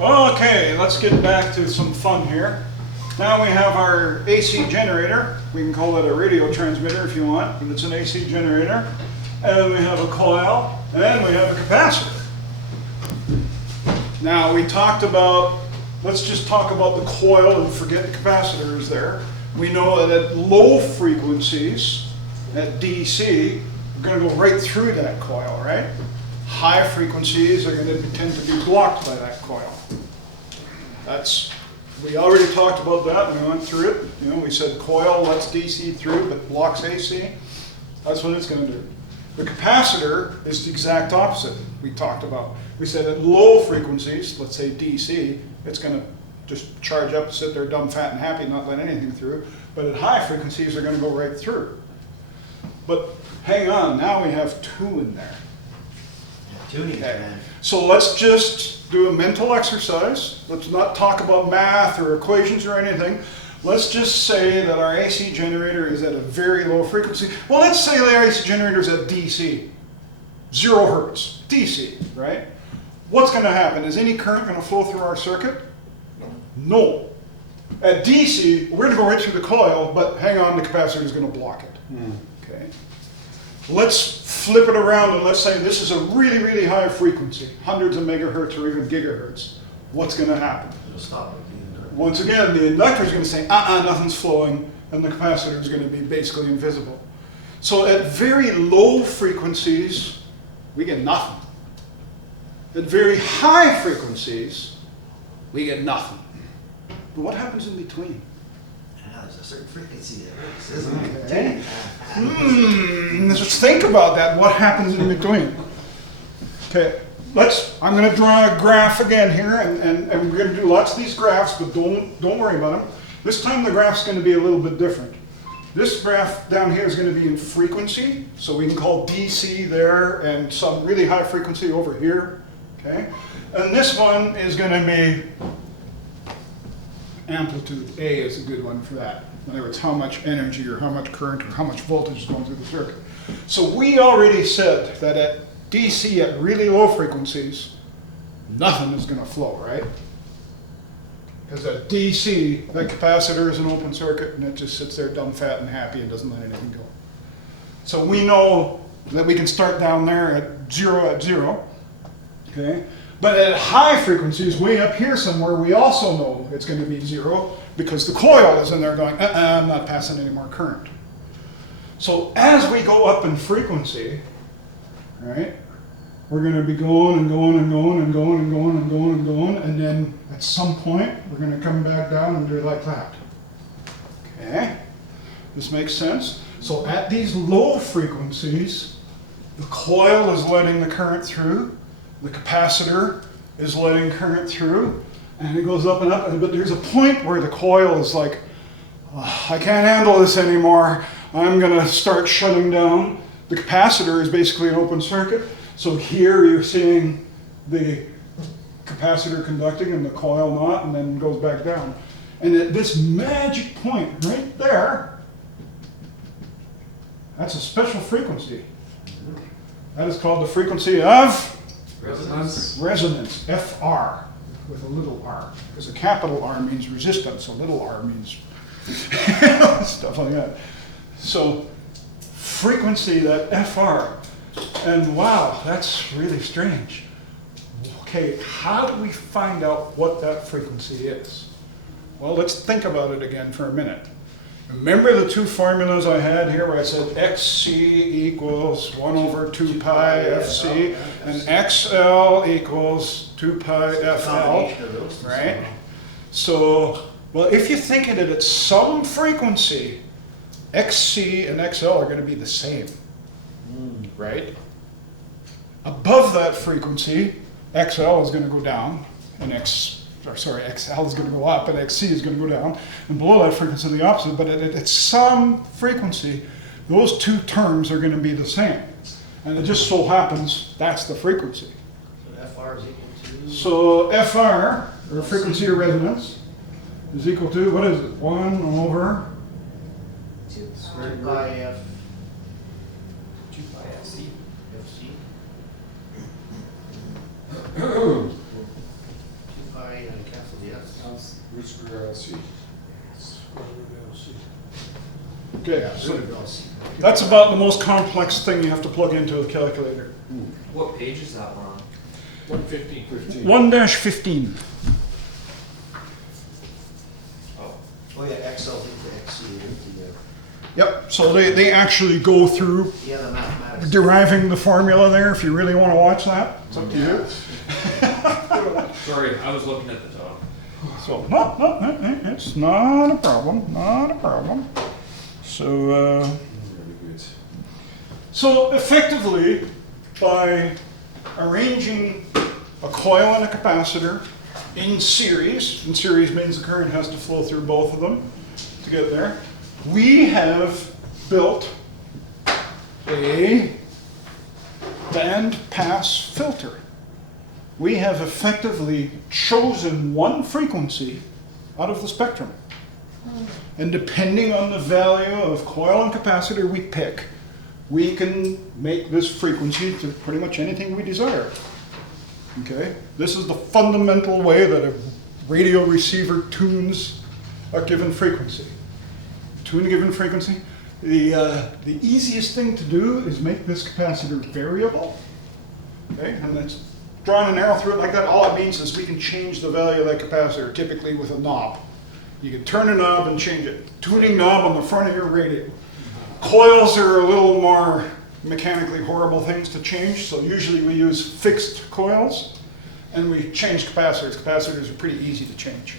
Okay, let's get back to some fun here. Now we have our AC generator. We can call it a radio transmitter if you want, but it's an AC generator. And we have a coil, and we have a capacitor. Now we talked about, let's just talk about the coil and forget the capacitor is there. We know that at low frequencies, at DC, we're going to go right through that coil, right? High frequencies are going to tend to be blocked by that coil. We already talked about that when we went through it. You know, we said coil lets DC through but blocks AC. That's what it's going to do. The capacitor is the exact opposite we talked about. We said at low frequencies, let's say DC, it's going to just charge up, sit there dumb, fat, and happy, not let anything through. But at high frequencies, they're going to go right through. But hang on, now we have two in there. Tuning, Okay. So let's just do a mental exercise. Let's not talk about math or equations or anything. Let's just say that our AC generator is at a very low frequency. Well, let's say the AC generator is at DC, 0 hertz, DC, right? What's going to happen? Is any current going to flow through our circuit? No. At DC, we're going to go right through the coil, but hang on, the capacitor is going to block it. Okay. Let's flip it around and let's say this is a really, really high frequency, hundreds of megahertz or even gigahertz. What's going to happen? It'll stop it. Once again, the inductor is going to say, nothing's flowing, and the capacitor is going to be basically invisible. So at very low frequencies, we get nothing. At very high frequencies, we get nothing. But what happens in between? There's a certain frequency that works, isn't Okay. it? Let's think about that. What happens in between? Okay, I'm going to draw a graph again here, and we're going to do lots of these graphs, but don't worry about them. This time the graph's going to be a little bit different. This graph down here is going to be in frequency, so we can call DC there and some really high frequency over here. Okay, and this one is going to be amplitude. A is a good one for that. In other words, how much energy or how much current or how much voltage is going through the circuit. So we already said that at DC at really low frequencies, nothing is going to flow, right? Because at DC, that capacitor is an open circuit and it just sits there dumb, fat, and happy and doesn't let anything go. So we know that we can start down there at zero, okay? But at high frequencies, way up here somewhere, we also know it's going to be 0 because the coil is in there going, I'm not passing any more current. So as we go up in frequency, right, we're going to be going and going and going and going and going and going and going, and then at some point, we're going to come back down and do it like that. Okay? This makes sense? So at these low frequencies, the coil is letting the current through, the capacitor is letting current through, and it goes up and up, but there's a point where the coil is like, I can't handle this anymore, I'm going to start shutting down. The capacitor is basically an open circuit, so here you're seeing the capacitor conducting and the coil not, and then goes back down. And at this magic point right there, that's a special frequency. That is called the frequency of resonance, FR, with a little r. Because a capital R means resistance, a little r means stuff like that. So frequency, that FR, and wow, that's really strange. Okay, how do we find out what that frequency is? Well, let's think about it again for a minute. Remember the two formulas I had here where I said XC equals 1 over 2 pi FC and XL equals 2 pi FL, right? So, well, if you think of it at some frequency, XC and XL are going to be the same, right? Above that frequency, XL is going to go down and XL is going to go up and XC is going to go down, and below that frequency the opposite, but at some frequency, those two terms are going to be the same. And it just so happens that's the frequency. So FR is equal to? So FR, or frequency of resonance, is equal to, what is it, 1 over? 2 pi F. 2 pi FC. FC. 2 pi and cancel the S. Root square LC. Okay, so Root of LC. that's about the most complex thing you have to plug into a calculator. What page is that one on? 115. 1-15. Oh, Oh, yeah, XL into XC into the, Yep, so they actually go through yeah, the mathematics. deriving the formula there, if you really want to watch that. It's up to you. sorry, I was looking at the top. So, no, it's not a problem, not a problem. So, Very good. so effectively, by arranging a coil and a capacitor in series means the current has to flow through both of them to get there, we have built a band pass filter. We have effectively chosen one frequency out of the spectrum. And depending on the value of coil and capacitor we pick, we can make this frequency to pretty much anything we desire. Okay? This is the fundamental way that a radio receiver tunes a given frequency. Tune a given frequency. The easiest thing to do is make this capacitor variable. Okay? And that's drawing an arrow through it like that. All it means is we can change the value of that capacitor, typically with a knob. You can turn a knob and change it. Tuning knob on the front of your radio. Coils are a little more mechanically horrible things to change, so usually we use fixed coils, and we change capacitors. Capacitors are pretty easy to change,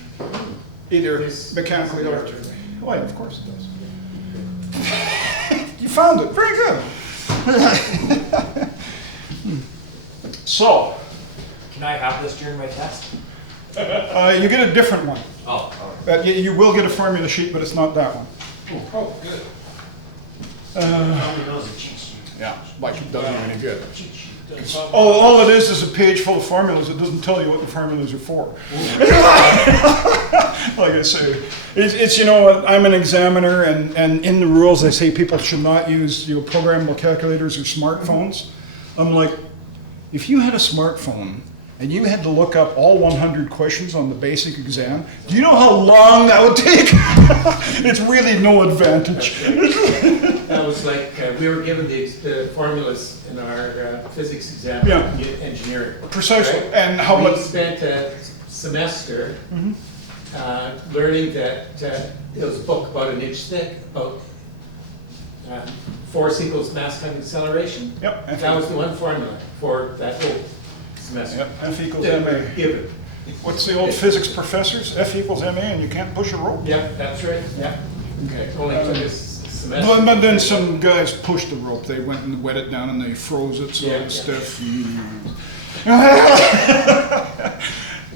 either mechanically or electrically. Oh yeah, of course it does. You found it, very good. So, Can I have this during my test? you get a different one. Oh, You will get a formula sheet, but it's not that one. Oh, good. Nobody knows the cheat sheet. Yeah, like it doesn't do any good. Cheat sheet. Doesn't sound All it is a page full of formulas. It doesn't tell you what the formulas are for. Like I say, it's you know, I'm an examiner, and in the rules they say people should not use programmable calculators or smartphones. I'm like, if you had a smartphone and you had to look up all 100 questions on the basic exam, do you know how long that would take? It's really no advantage. That was like, we were given the formulas in our physics exam Yeah. in engineering. Precisely. Right? And how We much? spent a semester learning that it was a book about an inch thick, about force equals mass times acceleration. Yep. That was the one formula for that whole semester. Yep. F equals That ma. we were given. What's the old physics professors? F equals ma, and you can't push a rope. Yep, that's right, yeah. Okay. Only took us semester. But then some guys pushed the rope. They went and wet it down and they froze it so Yeah, it was yeah. stiff.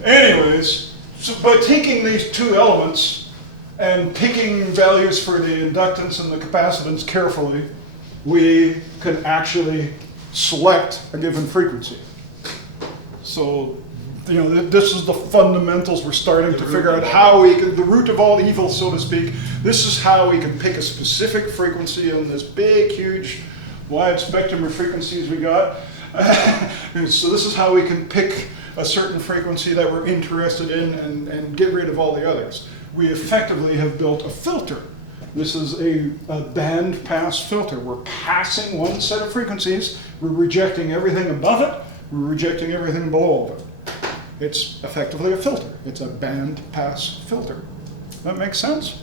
Anyways, so by taking these two elements and picking values for the inductance and the capacitance carefully, we can actually select a given frequency. So, you know, this is the fundamentals. We're starting to figure out how we can, the root of all evil, so to speak. This is how we can pick a specific frequency in this big, huge, wide spectrum of frequencies we got. So this is how we can pick a certain frequency that we're interested in and get rid of all the others. We effectively have built a filter. This is a band pass filter. We're passing one set of frequencies. We're rejecting everything above it. We're rejecting everything below it. It's effectively a filter. It's a band pass filter. That makes sense?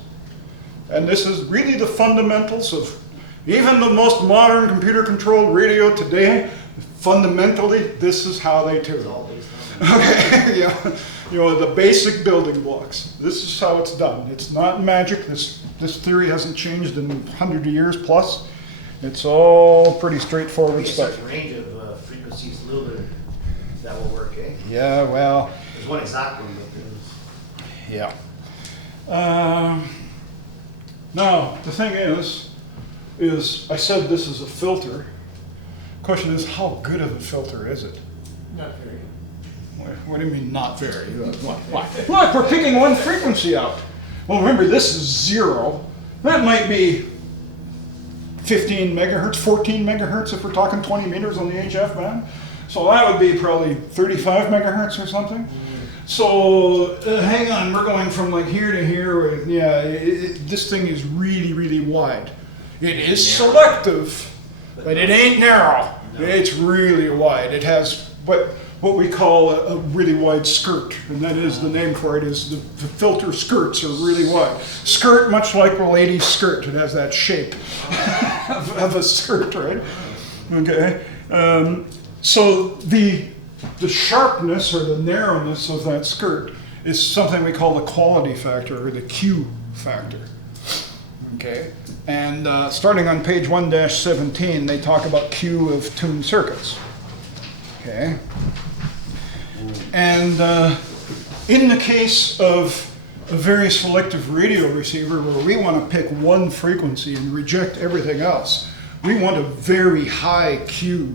And this is really the fundamentals of even the most modern computer-controlled radio today. Fundamentally, this is how they It's tune. all based on. Okay, yeah, you know, the basic building blocks. This is how it's done. It's not magic. This theory hasn't changed in 100 years plus. It's all pretty straightforward There's stuff. such a range of frequencies, a little bit that will work, eh? Yeah, well, There's one exact one, but there's. yeah. Now, the thing is I said this is a filter. Question is, how good of a filter is it? Not very. What do you mean, not very? Why? Look, we're picking one frequency out. Well, remember, this is 0. That might be 15 megahertz, 14 megahertz if we're talking 20 meters on the HF band. So that would be probably 35 megahertz or something. So hang on, we're going from like here to here. Yeah, this thing is really, really wide. It is selective, but it ain't narrow. It's really wide. It has what we call a really wide skirt, and that is the name for it. Is the filter skirts are really wide. Skirt, much like a lady's skirt, it has that shape of a skirt, right? Okay. So the sharpness or the narrowness of that skirt is something we call the quality factor or the Q factor. Okay. And starting on page 1-17, they talk about Q of tuned circuits. Okay. And in the case of a very selective radio receiver where we want to pick one frequency and reject everything else, we want a very high Q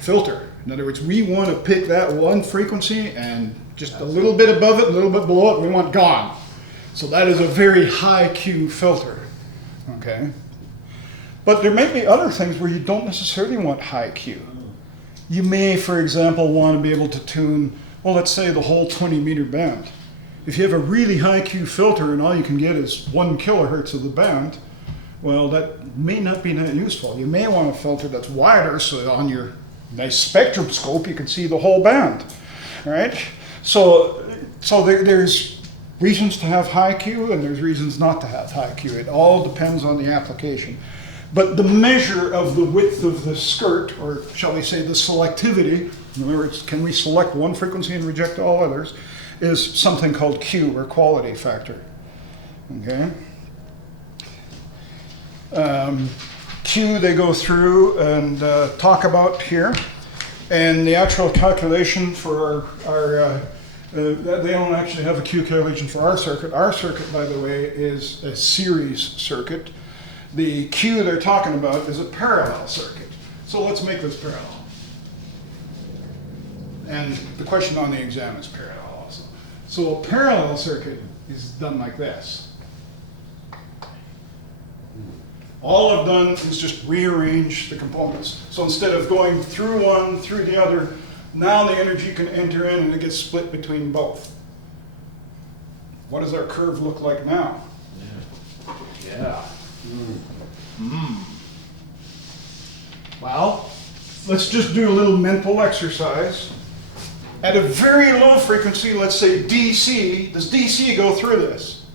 filter. In other words, we want to pick that one frequency and just a little bit above it, a little bit below it, we want gone. So that is a very high Q filter. Okay. But there may be other things where you don't necessarily want high Q. You may, for example, want to be able to tune, well, let's say the whole 20-meter band. If you have a really high Q filter and all you can get is 1 kilohertz of the band, well, that may not be that useful. You may want a filter that's wider, so on your nice spectrum scope you can see the whole band, right? So there's reasons to have high Q and there's reasons not to have high Q. It all depends on the application. But the measure of the width of the skirt, or shall we say the selectivity, in other words, can we select one frequency and reject all others, is something called Q, or quality factor. Okay. Q they go through and talk about here, and the actual calculation for our they don't actually have a Q calculation for our circuit. Our circuit, by the way, is a series circuit. The Q they're talking about is a parallel circuit. So let's make this parallel. And the question on the exam is parallel also. So a parallel circuit is done like this. All I've done is just rearrange the components. So instead of going through one, through the other, now the energy can enter in and it gets split between both. What does our curve look like now? Yeah. Well, let's just do a little mental exercise. At a very low frequency, let's say DC, does DC go through this?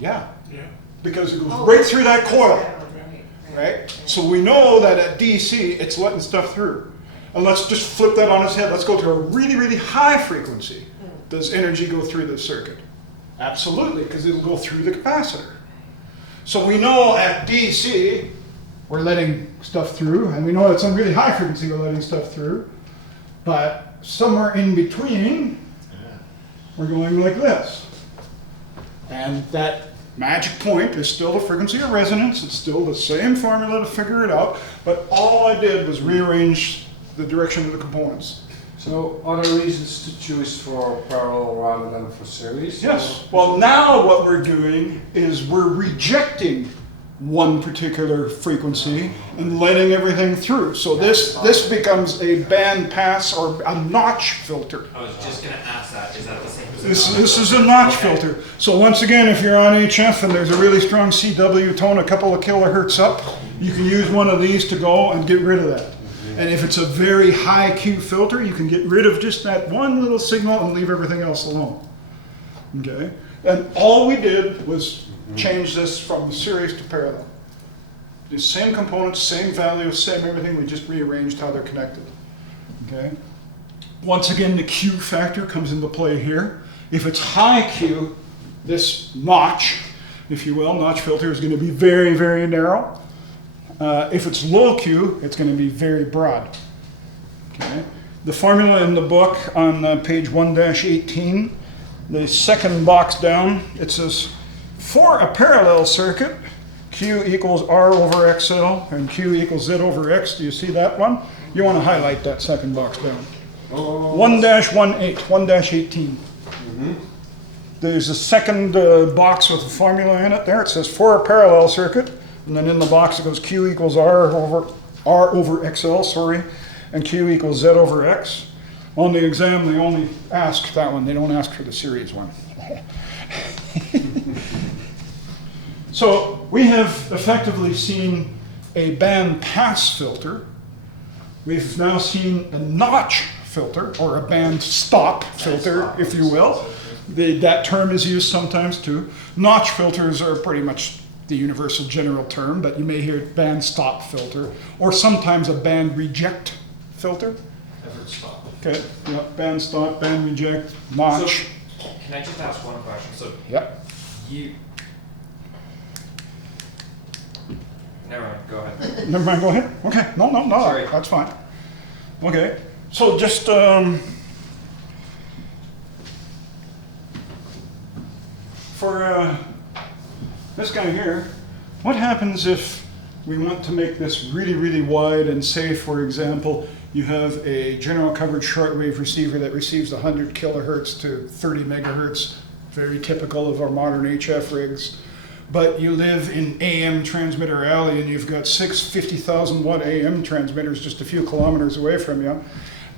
Yeah. Yeah. Because it goes right through that coil, right? So we know that at DC, it's letting stuff through. And let's just flip that on its head. Let's go to a really, really high frequency. Does energy go through this circuit? Absolutely, because it'll go through the capacitor. So we know at DC, we're letting stuff through, and we know at some really high frequency, we're letting stuff through. But somewhere in between, we're going like this. And that magic point is still the frequency of resonance. It's still the same formula to figure it out, but all I did was rearrange the direction of the components. So are there reasons to choose for parallel rather than for series? Yes. Or- Well, now what we're doing is we're rejecting one particular frequency and letting everything through. So this becomes a band pass or a notch filter. I was just gonna ask that, is that the same as a This non- is a notch Okay. filter. So once again, if you're on HF and there's a really strong CW tone a couple of kilohertz up, you can use one of these to go and get rid of that. And if it's a very high Q filter, you can get rid of just that one little signal and leave everything else alone. Okay? And all we did was change this from series to parallel. The same components, same values, same everything, we just rearranged how they're connected. Okay? Once again, the Q factor comes into play here. If it's high Q, this notch, if you will, notch filter is going to be very, very narrow. If it's low Q, it's going to be very broad. Okay? The formula in the book on page 1-18, the second box down, it says, for a parallel circuit, Q equals R over XL and Q equals Z over X. Do you see that one? You want to highlight that second box down. 1-18. There's a second box with a formula in it there. It says for a parallel circuit, and then in the box it goes Q equals R over XL, and Q equals Z over X. On the exam, they only ask that one, they don't ask for the series one. So we have effectively seen a band pass filter. We've now seen a notch filter, or a band stop filter, if you will. That term is used sometimes too. Notch filters are pretty much the universal general term, but you may hear band stop filter, or sometimes a band reject filter. I've heard stop. Okay, yeah, band stop, band reject, notch. So, can I just ask one question? So, Yep. you. Never mind, go ahead. Never mind, go ahead. Okay, no, Sorry. that's fine. Okay, so just for this guy here, what happens if we want to make this really, really wide and say, for example, you have a general coverage shortwave receiver that receives 100 kilohertz to 30 megahertz, very typical of our modern HF rigs. But you live in AM transmitter alley and you've got 6 50,000 watt AM transmitters just a few kilometers away from you.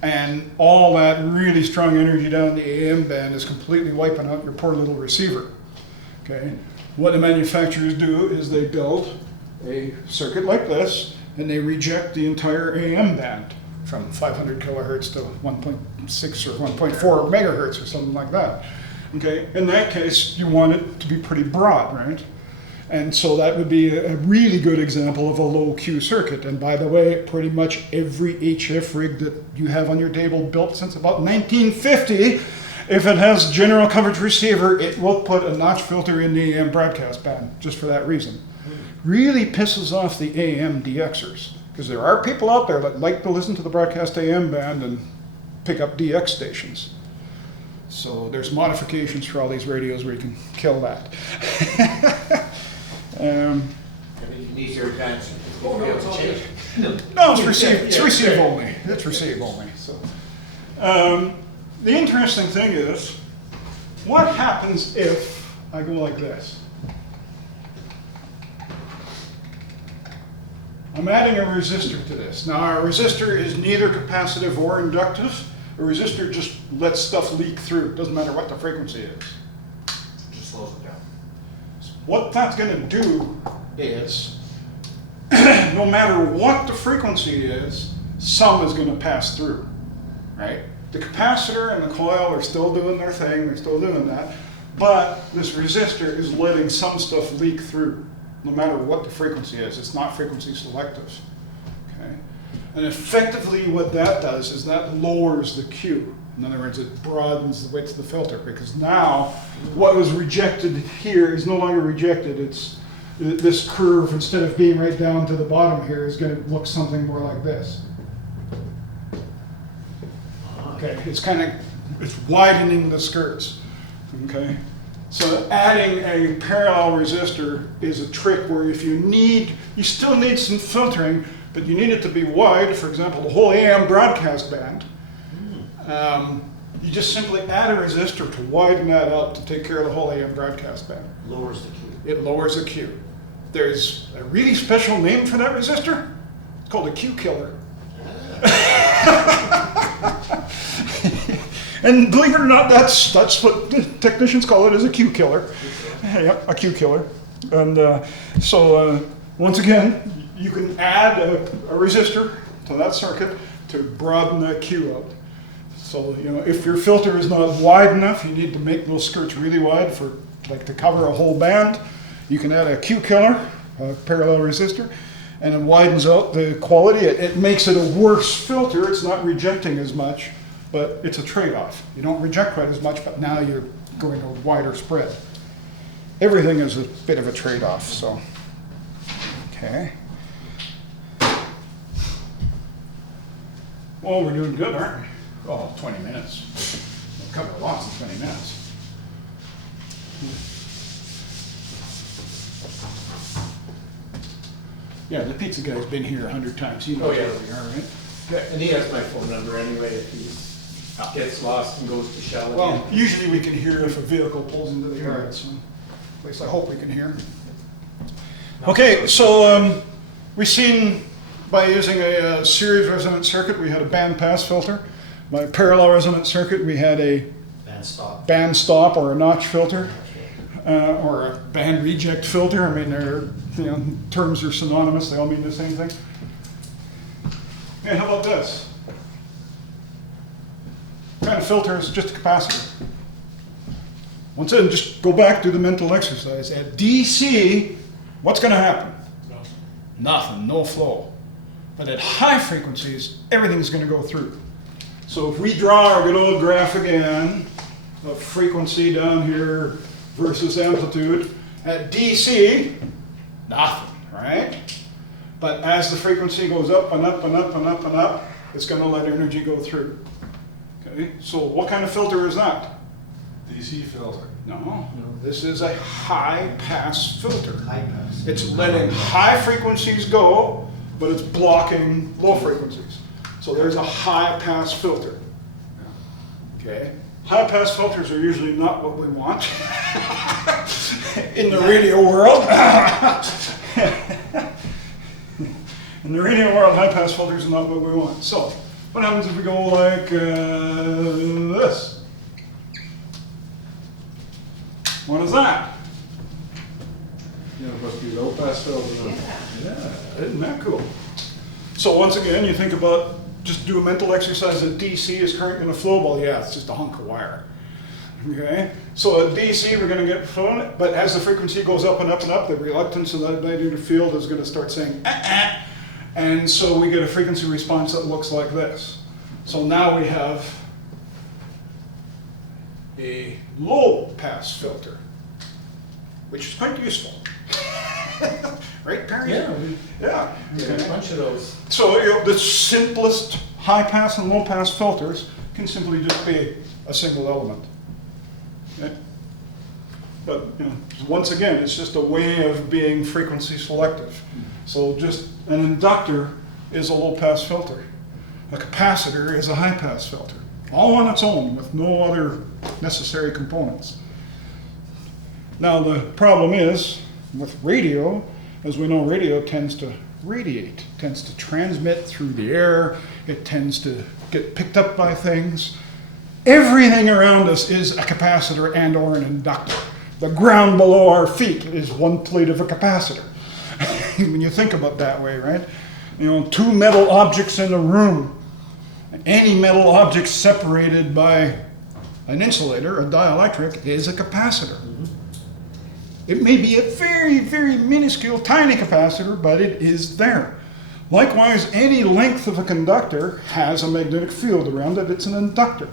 And all that really strong energy down the AM band is completely wiping out your poor little receiver. Okay. What the manufacturers do is they build a circuit like this and they reject the entire AM band from 500 kilohertz to 1.6 or 1.4 megahertz or something like that. Okay. In that case, you want it to be pretty broad, right? And so that would be a really good example of a low Q circuit. And by the way, pretty much every HF rig that you have on your table built since about 1950, if it has general coverage receiver, it will put a notch filter in the AM broadcast band, just for that reason. Really pisses off the AM DXers, because there are people out there that like to listen to the broadcast AM band and pick up DX stations. So there's modifications for all these radios where you can kill that. I mean, you can use your advanced. Oh, no, it's all good. No, it's receive. It's receive only. It's receive only. So, the interesting thing is, what happens if I go like this? I'm adding a resistor to this. Now, our resistor is neither capacitive or inductive. A resistor just lets stuff leak through. It doesn't matter what the frequency is. Just slows it down. What that's going to do is, no matter what the frequency is, some is going to pass through, right? The capacitor and the coil are still doing their thing, they're still doing that, but this resistor is letting some stuff leak through, no matter what the frequency is. It's not frequency selective, okay? And effectively what that does is that lowers the Q. In other words, it broadens the width of the filter, because now what was rejected here is no longer rejected. It's this curve, instead of being right down to the bottom here, is going to look something more like this. Okay, it's widening the skirts. Okay, so adding a parallel resistor is a trick where if you still need some filtering, but you need it to be wide. For example, the whole AM broadcast band. You just simply add a resistor to widen that out to take care of the whole AM broadcast band. Lowers the Q. It lowers the Q. There's a really special name for that resistor. It's called a Q killer. And believe it or not, that's what the technicians call it, is a Q killer. Yep, a Q killer. And once again, you can add a resistor to that circuit to broaden that Q out. So, if your filter is not wide enough, you need to make those skirts really wide to cover a whole band. You can add a Q killer, a parallel resistor, and it widens out the quality. It makes it a worse filter. It's not rejecting as much, but it's a trade-off. You don't reject quite as much, but now you're going a wider spread. Everything is a bit of a trade-off, so. Okay. Well, we're doing good, aren't we? Oh, 20 minutes. We'll cover lots in 20 minutes. Yeah, the pizza guy's been here 100 times. He knows Oh, yeah. where we are, right? Yeah, and he has my phone number anyway if he gets lost and goes to Shell Well, again. usually we can hear if a vehicle pulls into the yard, so at least I hope we can hear. Okay, so we've seen by using a series resonant circuit, we had a band pass filter. My parallel resonant circuit, we had a Band stop. band stop or a notch filter. Okay. Or a band reject filter. I mean, terms are synonymous. They all mean the same thing. And how about this? What kind of filter is just a capacitor? Once again, just go back to the mental exercise. At DC, what's going to happen? Nothing, no flow. But at high frequencies, everything's going to go through. So if we draw our good old graph again of frequency down here versus amplitude, at DC, nothing, right? But as the frequency goes up and up and up and up and up, it's going to let energy go through. Okay, so what kind of filter is that? DC filter. No, this is a high-pass filter. High pass. It's letting high frequencies go, but it's blocking low frequencies. So there's a high-pass filter. Okay, high-pass filters are usually not what we want in the radio world. In the radio world, high-pass filters are not what we want. So what happens if we go like this? What is that? Yeah, it must be low pass filter. Yeah, isn't that cool? So once again, you think about, just do a mental exercise that DC is current going to flow. Well, yeah, it's just a hunk of wire. Okay, so at DC we're going to get flown, but as the frequency goes up and up and up, the reluctance of that magnetic field is going to start saying, and so we get a frequency response that looks like this. So now we have a low pass filter, which is quite useful. Right, Perry? Yeah, Yeah. we got a bunch of those. So the simplest high pass and low pass filters can simply just be a single element. Okay? But once again, it's just a way of being frequency selective. So just an inductor is a low pass filter. A capacitor is a high pass filter. All on its own with no other necessary components. Now the problem is with radio, as we know, radio tends to radiate, tends to transmit through the air, it tends to get picked up by things. Everything around us is a capacitor and or an inductor. The ground below our feet is one plate of a capacitor. When you think about it that way, right? Two metal objects in a room. Any metal object separated by an insulator, a dielectric, is a capacitor. It may be a very, very minuscule, tiny capacitor, but it is there. Likewise, any length of a conductor has a magnetic field around it. It's an inductor.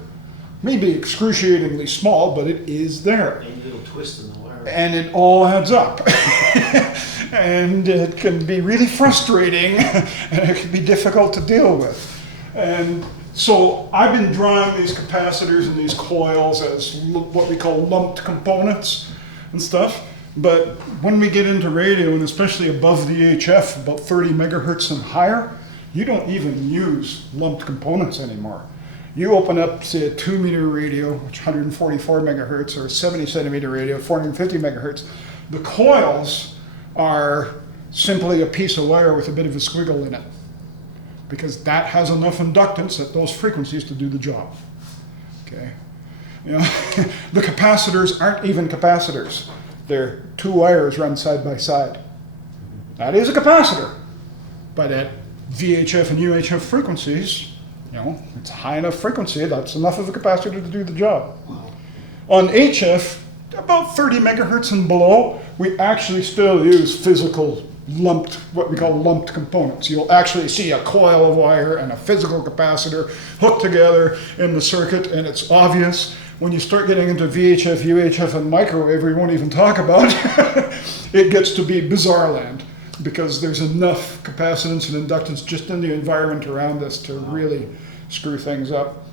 Maybe excruciatingly small, but it is there. Any little twist in the wire. And it all adds up. And it can be really frustrating, and it can be difficult to deal with. And so I've been drawing these capacitors and these coils as what we call lumped components and stuff. But when we get into radio, and especially above VHF, about 30 megahertz and higher, you don't even use lumped components anymore. You open up, say, a 2-meter radio, which 144 megahertz, or a 70 centimeter radio, 450 megahertz. The coils are simply a piece of wire with a bit of a squiggle in it, because that has enough inductance at those frequencies to do the job. Okay, the capacitors aren't even capacitors. They're two wires run side by side. That is a capacitor, but at VHF and UHF frequencies, it's a high enough frequency, that's enough of a capacitor to do the job. On HF, about 30 megahertz and below, we actually still use physical lumped, what we call lumped components. You'll actually see a coil of wire and a physical capacitor hooked together in the circuit, and it's obvious. When you start getting into VHF, UHF, and microwave, we won't even talk about, it gets to be bizarre land, because there's enough capacitance and inductance just in the environment around us to really screw things up.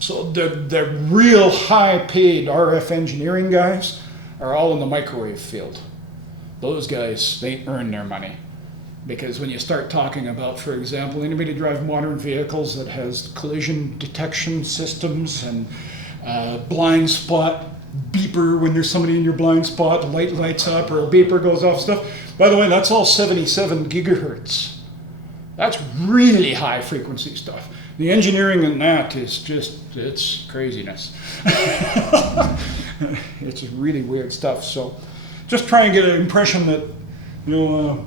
So the real high-paid RF engineering guys are all in the microwave field. Those guys, they earn their money. Because when you start talking about, for example, anybody drive modern vehicles that has collision detection systems and blind spot beeper, when there's somebody in your blind spot, the light lights up or a beeper goes off stuff. By the way, that's all 77 gigahertz. That's really high frequency stuff. The engineering in that is just, it's craziness. It's really weird stuff. So just try and get an impression that, you know,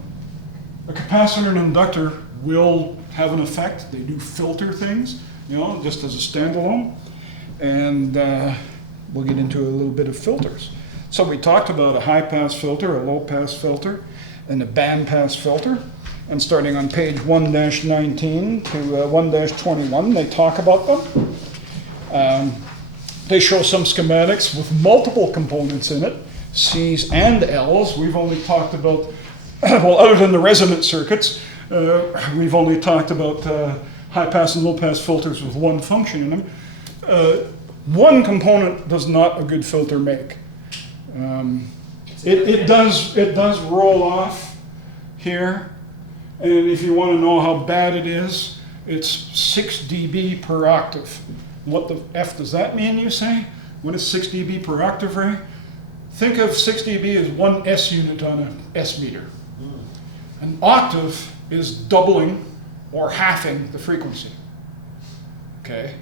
a capacitor and inductor will have an effect. They do filter things, you know, just as a standalone. And we'll get into a little bit of filters. So we talked about a high-pass filter, a low-pass filter, and a band-pass filter. And starting on page 1-19 to 1-21, they talk about them. They show some schematics with multiple components in it, C's and L's. We've only talked about, well, other than the resonant circuits, we've only talked about high-pass and low-pass filters with one function in them. One component does not a good filter make. It does roll off here, and if you want to know how bad it is, it's 6 dB per octave. What the F does that mean, you say? What is 6 dB per octave, Ray? Think of 6 dB as 1 S unit on an S meter. An octave is doubling or halving the frequency. Okay?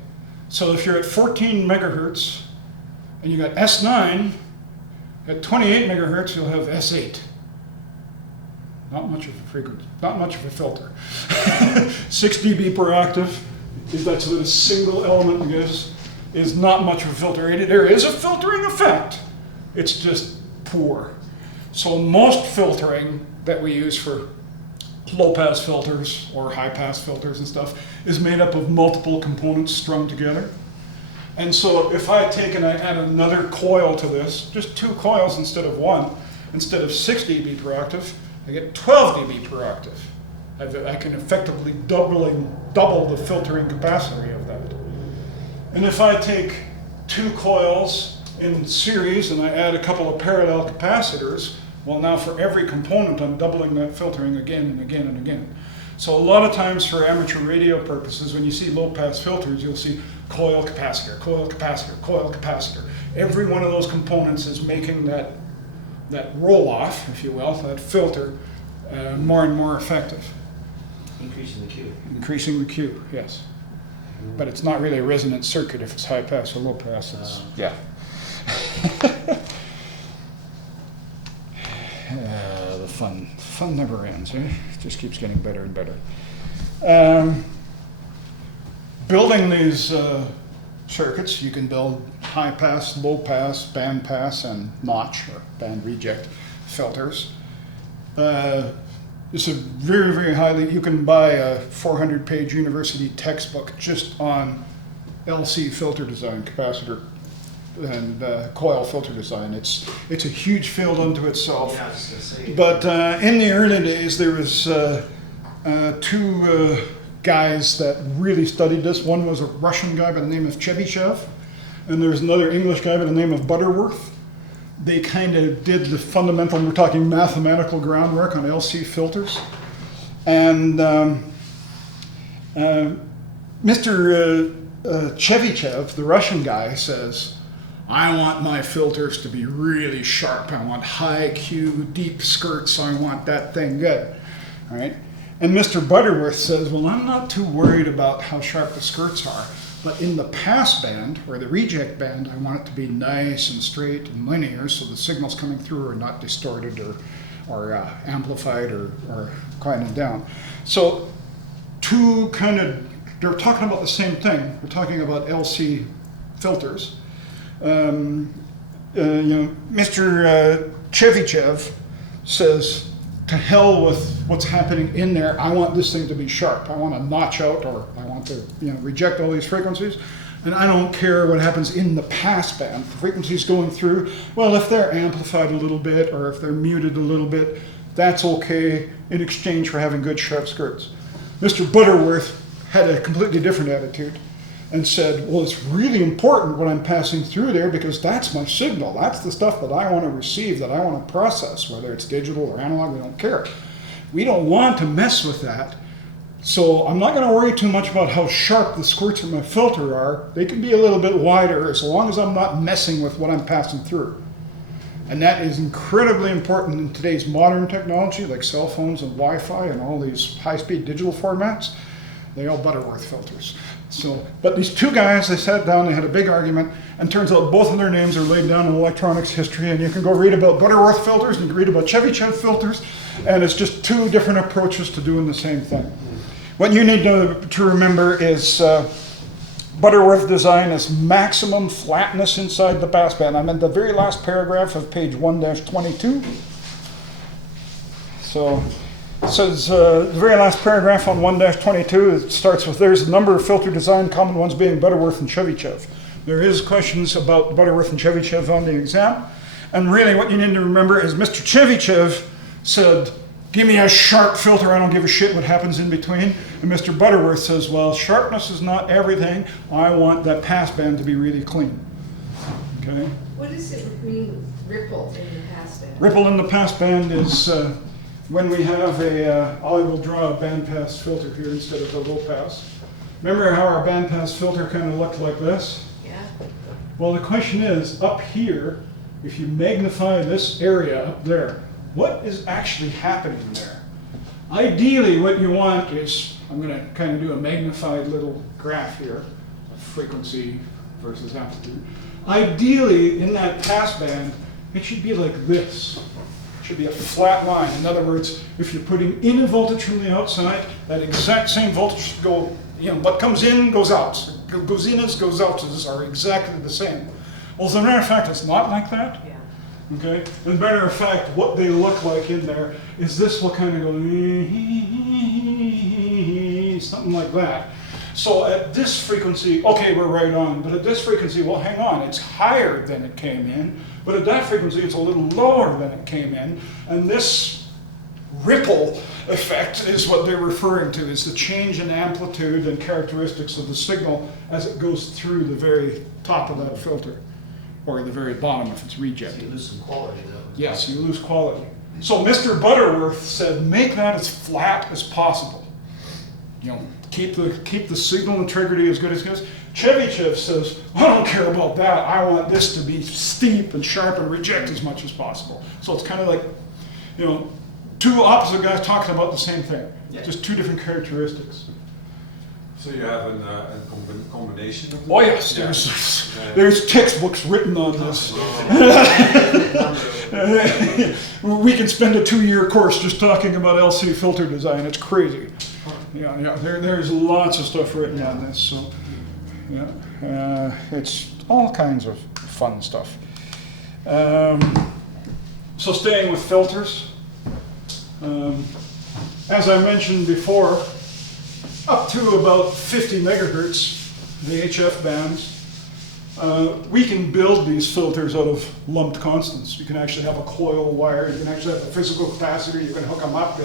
So if you're at 14 megahertz and you got S9, at 28 megahertz you'll have S8. Not much of a frequency, not much of a filter. 6 dB per octave, if that's what a single element is not much of a filter. There is a filtering effect. It's just poor. So most filtering that we use for low-pass filters or high-pass filters and stuff is made up of multiple components strung together. And so if I take and I add another coil to this, just 2 coils instead of 1, instead of 6 dB per octave, I get 12 dB per octave. I can effectively double the filtering capacity of that. And if I take 2 coils in series and I add a couple of parallel capacitors, well, now for every component I'm doubling that filtering again and again and again. So a lot of times for amateur radio purposes, when you see low-pass filters, you'll see coil capacitor, coil capacitor, coil capacitor. Every one of those components is making that roll-off, if you will, that filter, more and more effective. Increasing the Q. Increasing the Q, yes. But it's not really a resonant circuit if it's high-pass or low-pass. It's, yeah. The fun never ends, eh? It just keeps getting better and better. Building these circuits, you can build high-pass, low-pass, band-pass, and notch, or band reject filters. It's a very, very highly, you can buy a 400-page university textbook just on LC filter design, capacitor and coil filter design. It's a huge field unto itself. Yeah, I was just gonna say. But in the early days, there was 2 guys that really studied this. One was a Russian guy by the name of Chebyshev, and there's another English guy by the name of Butterworth. They kind of did the fundamental, we're talking mathematical groundwork on LC filters. And Mr. Chebyshev, the Russian guy, says, I want my filters to be really sharp. I want high Q, deep skirts. I want that thing good. All right? And Mr. Butterworth says, well, I'm not too worried about how sharp the skirts are, but in the pass band, or the reject band, I want it to be nice and straight and linear so the signals coming through are not distorted or amplified or quieted down. So they're talking about the same thing. We're talking about LC filters. Mr. Chebyshev says, to hell with what's happening in there. I want this thing to be sharp. I want to notch out, or I want to reject all these frequencies. And I don't care what happens in the pass band. The frequencies going through, well, if they're amplified a little bit or if they're muted a little bit, that's okay in exchange for having good sharp skirts. Mr. Butterworth had a completely different attitude and said, well, it's really important what I'm passing through there because that's my signal. That's the stuff that I want to receive, that I want to process, whether it's digital or analog, we don't care. We don't want to mess with that. So I'm not going to worry too much about how sharp the squirts in my filter are. They can be a little bit wider as long as I'm not messing with what I'm passing through. And that is incredibly important in today's modern technology, like cell phones and Wi-Fi and all these high-speed digital formats. They all Butterworth filters. So, but these two guys, they sat down, they had a big argument, and turns out both of their names are laid down in electronics history, and you can go read about Butterworth filters, and you can read about Chebyshev filters, and it's just two different approaches to doing the same thing. What you need to remember is Butterworth design is maximum flatness inside the passband. I'm in the very last paragraph of page 1-22. So it says, the very last paragraph on 1-22, it starts with, there's a number of filter design, common ones being Butterworth and Chebyshev. There is questions about Butterworth and Chebyshev on the exam. And really what you need to remember is Mr. Chebyshev said, give me a sharp filter, I don't give a shit what happens in between. And Mr. Butterworth says, well, sharpness is not everything. I want that passband to be really clean. Okay? What does it mean, ripple in the passband? Ripple in the passband is when we have I will draw a bandpass filter here instead of a low pass. Remember how our bandpass filter kind of looked like this? Yeah. Well, the question is, up here, if you magnify this area up there, what is actually happening there? Ideally, what you want is, I'm going to kind of do a magnified little graph here, frequency versus amplitude. Ideally, in that passband, it should be like this. It should be a flat line. In other words, if you're putting in a voltage from the outside, that exact same voltage should go, what comes in goes out. Goes in as goes out are exactly the same. Well, as a matter of fact, it's not like that. Yeah. Okay? As a matter of fact, what they look like in there is this will kind of go something like that. So at this frequency, okay, we're right on, but at this frequency, well, hang on, it's higher than it came in, but at that frequency, it's a little lower than it came in, and this ripple effect is what they're referring to, is the change in amplitude and characteristics of the signal as it goes through the very top of that filter, or the very bottom if it's So rejected. you lose some quality though. Yes, you lose quality. So Mr. Butterworth said, make that as flat as possible. Keep the signal integrity as good as it goes. Chebyshev says, I don't care about that. I want this to be steep and sharp and reject as much as possible. So it's kind of like, two opposite guys talking about the same thing. Yeah. Just two different characteristics. So you have a combination of them? Oh yes, Yeah. there's textbooks written on this. We can spend a 2-year course just talking about LC filter design. It's crazy. Yeah. There's lots of stuff written on this. So, it's all kinds of fun stuff. So staying with filters, as I mentioned before, up to about 50 megahertz VHF bands, we can build these filters out of lumped constants. You can actually have a coil wire, you can actually have a physical capacitor, you can hook them up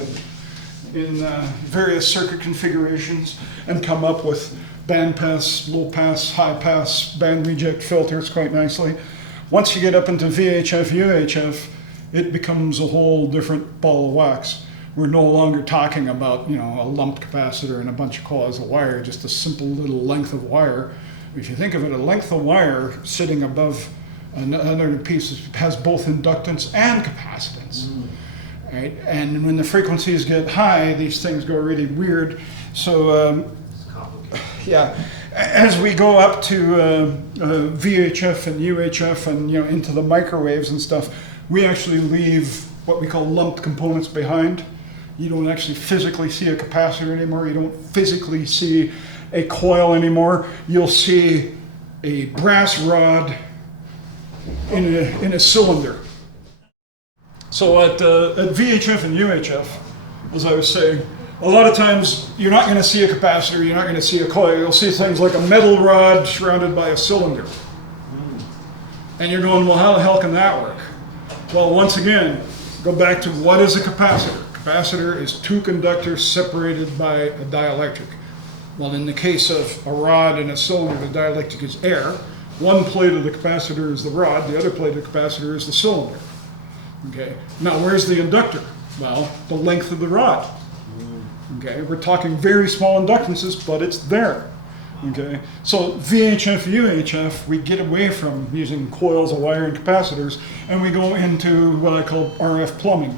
in various circuit configurations and come up with band pass, low pass, high pass, band reject filters quite nicely. Once you get up into VHF, UHF, it becomes a whole different ball of wax. We're no longer talking about, a lumped capacitor and a bunch of coils of wire, just a simple little length of wire. If you think of it, a length of wire sitting above another piece has both inductance and capacitance. Right? And when the frequencies get high, these things go really weird. So, It's complicated. yeah, as we go up to VHF and UHF and into the microwaves and stuff, we actually leave what we call lumped components behind. You don't actually physically see a capacitor anymore. You don't physically see a coil anymore. You'll see a brass rod in a cylinder. So at VHF and UHF, as I was saying, a lot of times you're not going to see a capacitor, you're not going to see a coil. You'll see things like a metal rod surrounded by a cylinder. And you're going, well, how the hell can that work? Well, once again, go back to what is a capacitor? Capacitor is two conductors separated by a dielectric. Well, in the case of a rod and a cylinder, the dielectric is air. One plate of the capacitor is the rod, the other plate of the capacitor is the cylinder. Okay. Now, where's the inductor? Well, the length of the rod. Okay. We're talking very small inductances, but it's there. Okay. So VHF, UHF, we get away from using coils of wire and capacitors, and we go into what I call RF plumbing.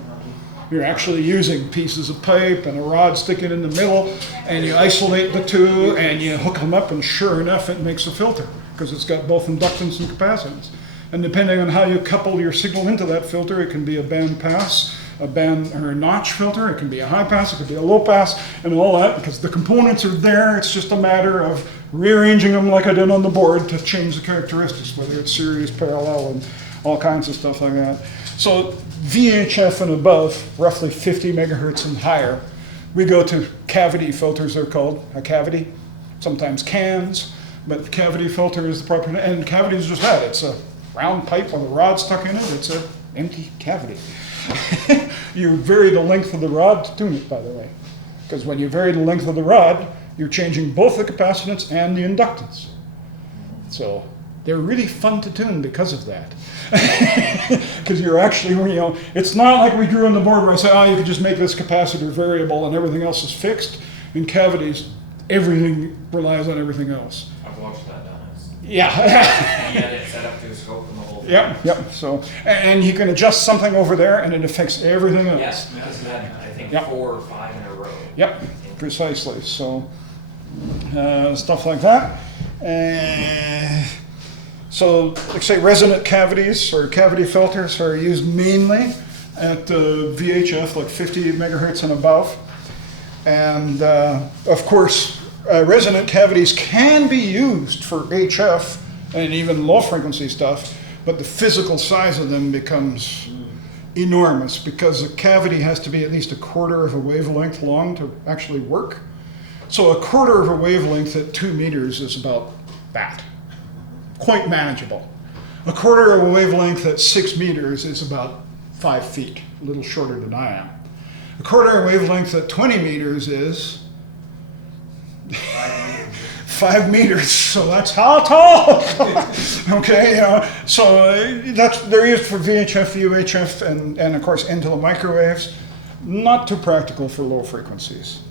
You're actually using pieces of pipe and a rod sticking in the middle, and you isolate the two and you hook them up, and sure enough, it makes a filter because it's got both inductance and capacitance. And depending on how you couple your signal into that filter, it can be a band pass, a band or a notch filter, it can be a high pass, it could be a low pass, and all that, because the components are there. It's just a matter of rearranging them like I did on the board to change the characteristics, whether it's series, parallel, and all kinds of stuff like that. So VHF and above, roughly 50 megahertz and higher, we go to cavity filters, they're called, a cavity, sometimes cans, but cavity filter is the proper, and cavity is just that, it's a round pipe with a rod stuck in it, it's an empty cavity. You vary the length of the rod to tune it, by the way, because when you vary the length of the rod, you're changing both the capacitance and the inductance. So they're really fun to tune because of that. Because you're actually, it's not like we drew on the board where I say, oh, you can just make this capacitor variable and everything else is fixed. In cavities, everything relies on everything else. I've watched that done. Yeah. You had it set up to a scope and the whole thing. Yep. So, and you can adjust something over there and it affects everything else. Yes, because you had, I think, Yep. 4 or 5 in a row. Yep, precisely. So, stuff like that. So, like say, resonant cavities or cavity filters are used mainly at VHF, like 50 megahertz and above. And of course, resonant cavities can be used for HF and even low frequency stuff, but the physical size of them becomes enormous because a cavity has to be at least a quarter of a wavelength long to actually work. So a quarter of a wavelength at 2 meters is about that. Quite manageable. A quarter of a wavelength at 6 meters is about 5 feet, a little shorter than I am. A quarter of a wavelength at 20 meters is 5 meters, so that's how tall. Okay, so they're used for VHF, UHF, and of course into the microwaves. Not too practical for low frequencies.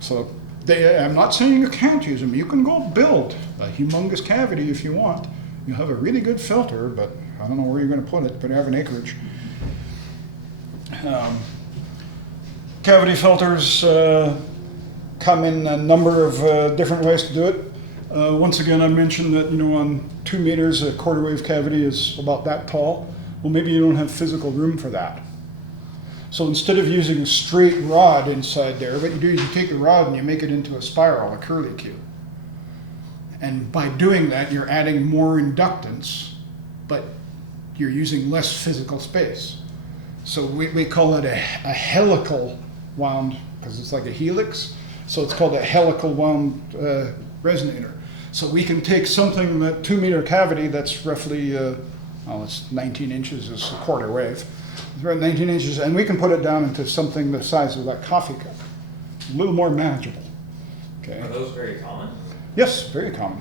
So I'm not saying you can't use them. You can go build a humongous cavity if you want. You have a really good filter, but I don't know where you're going to put it, but you have an acreage. Cavity filters come in a number of different ways to do it. Once again, I mentioned that on 2 meters, a quarter wave cavity is about that tall. Well, maybe you don't have physical room for that. So instead of using a straight rod inside there, what you do is you take the rod and you make it into a spiral, a curlicue. And by doing that, you're adding more inductance, but you're using less physical space. So we call it a helical wound, because it's like a helix. So it's called a helical wound resonator. So we can take something, that 2 meter cavity that's roughly, it's 19 inches is a quarter wave. It's around 19 inches, and we can put it down into something the size of that coffee cup. A little more manageable. Okay. Are those very common? Yes, very common.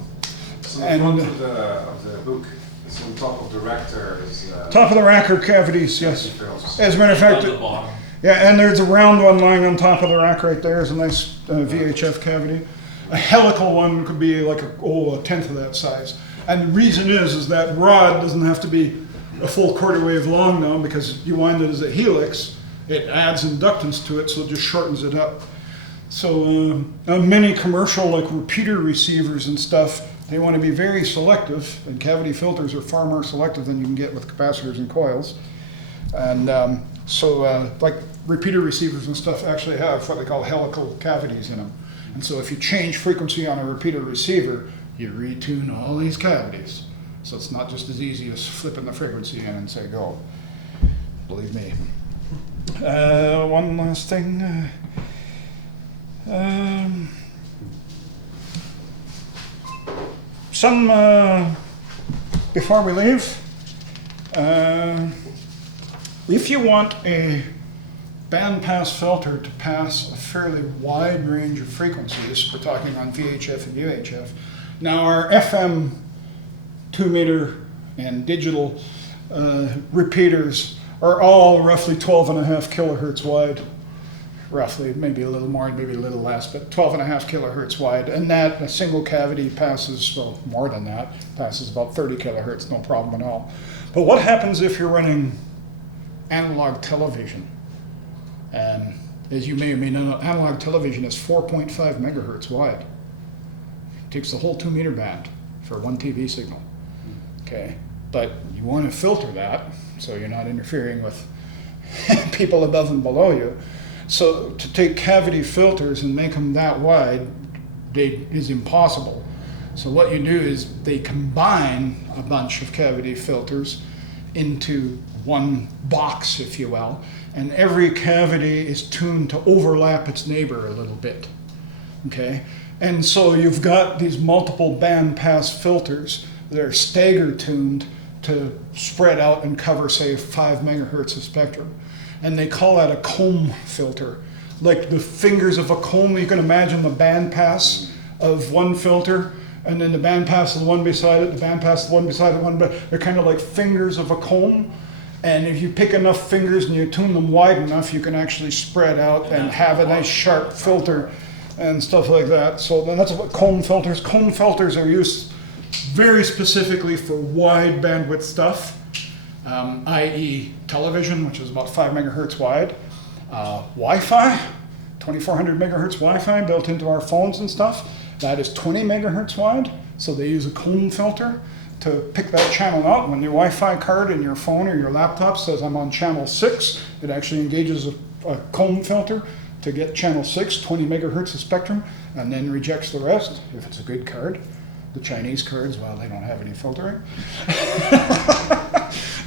So the And- front of the book is on top of the rector. Top of the rack are cavities, yes. As a matter of On fact, the bottom. yeah, and there's a round one lying on top of the rack right there. Is a nice VHF cavity. A helical one could be like a tenth of that size. And the reason is that rod doesn't have to be a full quarter wave long now, because you wind it as a helix. It adds inductance to it, so it just shortens it up. So many commercial, like repeater receivers and stuff, they want to be very selective, and cavity filters are far more selective than you can get with capacitors and coils. And like repeater receivers and stuff actually have what they call helical cavities in them. And so if you change frequency on a repeater receiver, you retune all these cavities. So it's not just as easy as flipping the frequency in and say go. Believe me. One last thing. Before we leave, if you want a bandpass filter to pass a fairly wide range of frequencies, we're talking on VHF and UHF. Now our FM 2 meter and digital repeaters are all roughly 12.5 kilohertz wide. Roughly, maybe a little more, maybe a little less, but 12.5 kilohertz wide. And that, a single cavity passes, well, more than that, passes about 30 kilohertz, no problem at all. But what happens if you're running analog television As you may or may not know, analog television is 4.5 megahertz wide. It takes the whole 2 meter band for one TV signal. Okay, but you want to filter that so you're not interfering with people above and below you. So to take cavity filters and make them that wide is impossible. So what you do is they combine a bunch of cavity filters into one box, if you will, and every cavity is tuned to overlap its neighbor a little bit. Okay, and so you've got these multiple band pass filters that are stagger tuned to spread out and cover, say, 5 megahertz of spectrum. And they call that a comb filter. Like the fingers of a comb, you can imagine the band pass of one filter, and then the band pass of the one beside it, the band pass of the one beside it, but they're kind of like fingers of a comb. And if you pick enough fingers and you tune them wide enough, you can actually spread out and have a nice sharp filter and stuff like that. So then that's what comb filters. Comb filters are used very specifically for wide bandwidth stuff, i.e. television, which is about 5 megahertz wide, Wi-Fi, 2400 megahertz Wi-Fi built into our phones and stuff. That is 20 megahertz wide, so they use a comb filter to pick that channel out. When your Wi-Fi card in your phone or your laptop says I'm on channel 6, it actually engages a comb filter to get channel 6, 20 megahertz of spectrum, and then rejects the rest if it's a good card. The Chinese cards, well, they don't have any filtering.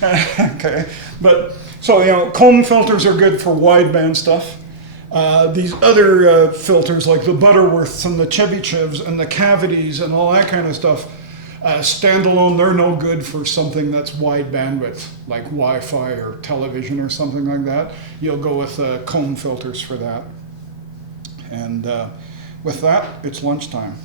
Okay, but so, you know, comb filters are good for wideband stuff. These other filters like the Butterworths and the Chebyshevs and the cavities and all that kind of stuff, standalone, they're no good for something that's wide bandwidth, like Wi-Fi or television or something like that. You'll go with comb filters for that. And with that, it's lunchtime.